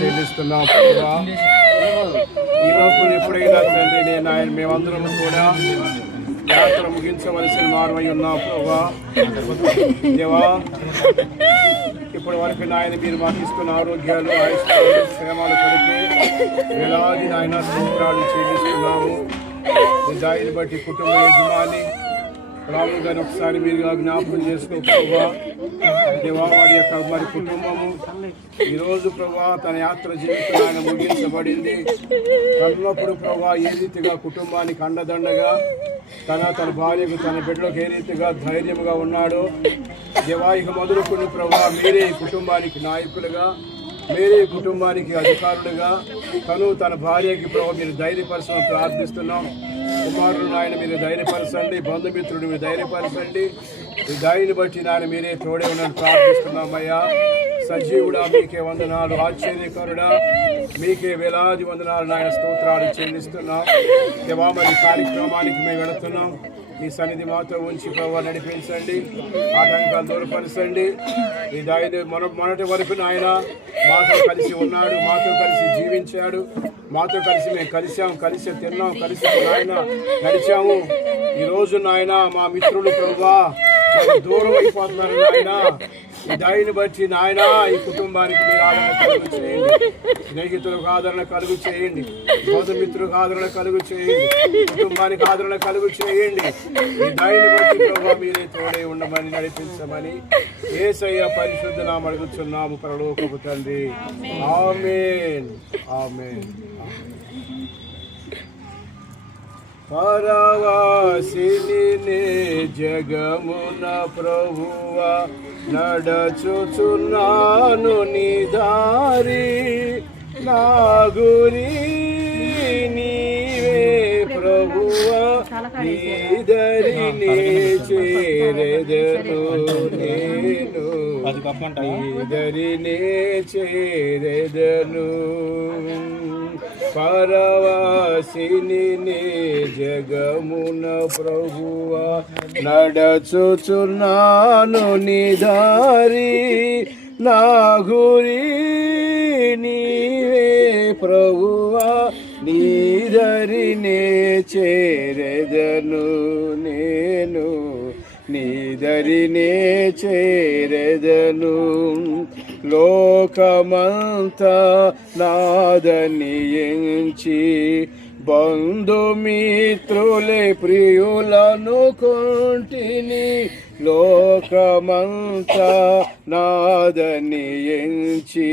చెల్లిస్తున్నాం. ఈ లోపల ఎప్పుడైనా తండ్రి నేను ఆయన మేమందరం కూడా యాత్ర ముగించవలసిన వారమై ఉన్నాం ప్రభా. దేవా, ఇప్పటి వరకు నాయన మీరు మాకు ఇస్తున్న ఆరోగ్యాలు, ఆయుష్కాలు, క్షేమాలు కలిపి వేలాది నాయన స్తోత్రాలు చెల్లిస్తున్నాము. దాయిని బట్టి కుటుంబ యజమాని రాములు గారిని ఒకసారి మీరుగా జ్ఞాపకం చేసుకోవా. దేవా, వారి యొక్క మరి కుటుంబము ఈరోజు ప్రభా తన యాత్ర జీవితం ఆయన ముగించబడింది. కన్నప్పుడు ప్రభా ఏ రీతిగా కుటుంబానికి అండదండగా తన భార్యకు తన బిడ్డలకు ఏ రీతిగా ధైర్యంగా ఉన్నాడో దేవా, ఇక మొదలుకొని ప్రభా మీరే ఈ కుటుంబానికి నాయకులుగా, మీరే ఈ కుటుంబానికి అధికారులుగా తన భార్యకి ప్రభా మీరు ధైర్యపరచమని ప్రార్థిస్తున్నాం. కుమారుడు నాయన మీరు ధైర్యపరచండి, బంధుమిత్రుడు మీరు ధైర్యపరచండి. ఈ దాయిని బట్టి నాయన మీరే తోడే ఉన్నాను ప్రార్థిస్తున్నామయ్యా. సజీవుడా మీకే వందనాలు, ఆశ్చర్యకరుడా మీకే వేలాది వందనాలు నాయన స్తోత్రాలు చెల్లిస్తున్నాం. దేవా, మరి కార్యక్రమానికి మేము వెళుతున్నాం. మీ సన్నిధి మాతో ఉంచి ప్రభావ నడిపించండి, ఆటంకాలు దూరపరచండి. ఈ దాయిని మొన్నటి వరకు నాయన మాతో కలిసి ఉన్నాడు, మాతో కలిసి జీవించాడు, మాతో కలిసి మేము కలిసి తిన్నాం, కలిసి నాయన నడిచాము. ఈరోజు నాయన మా మిత్రులు ప్రభా దూరం అయిపోతున్నారు నాయన. ఈ దాయిని బట్టి నాయన ఈ కుటుంబానికి మీరు ఆదరణ కలుగు చేయండి, స్నేహితులకు ఆదరణ కలుగు చేయండి, బంధుమిత్రులకు ఆదరణ కలుగు చేయండి, కుటుంబానికి ఆదరణ కలుగు చేయండి. ఈ దాయిని బట్టి ప్రభా మీరే తోడే ఉండమని నడిపించమని యేసయ్య పరిశుద్ధ నామమున అడుగుచున్నాము పరలోకపు తండ్రి. ఆమేన్, ఆమేన్. పరవాసిని జగమున ప్రభువా నడచుచున్నాను నీ దారి, నా గురి నీవే ప్రభువా, నీ దరిని చేరెదను నేను, నీ దరిని చేరెదను. పరవాసిని జగమున ప్రభువా నడచుచున్నాను నీ దారి, నా గురి నీవే ప్రభువా, నీ దరినే చేరెదను నేను, నీ దరినే చేరెదను. లోకమంతా నాదని ఎంచి బంధుమిత్రులే ప్రియులను కొంటిని, లోకమంతా నాదని ఎంచి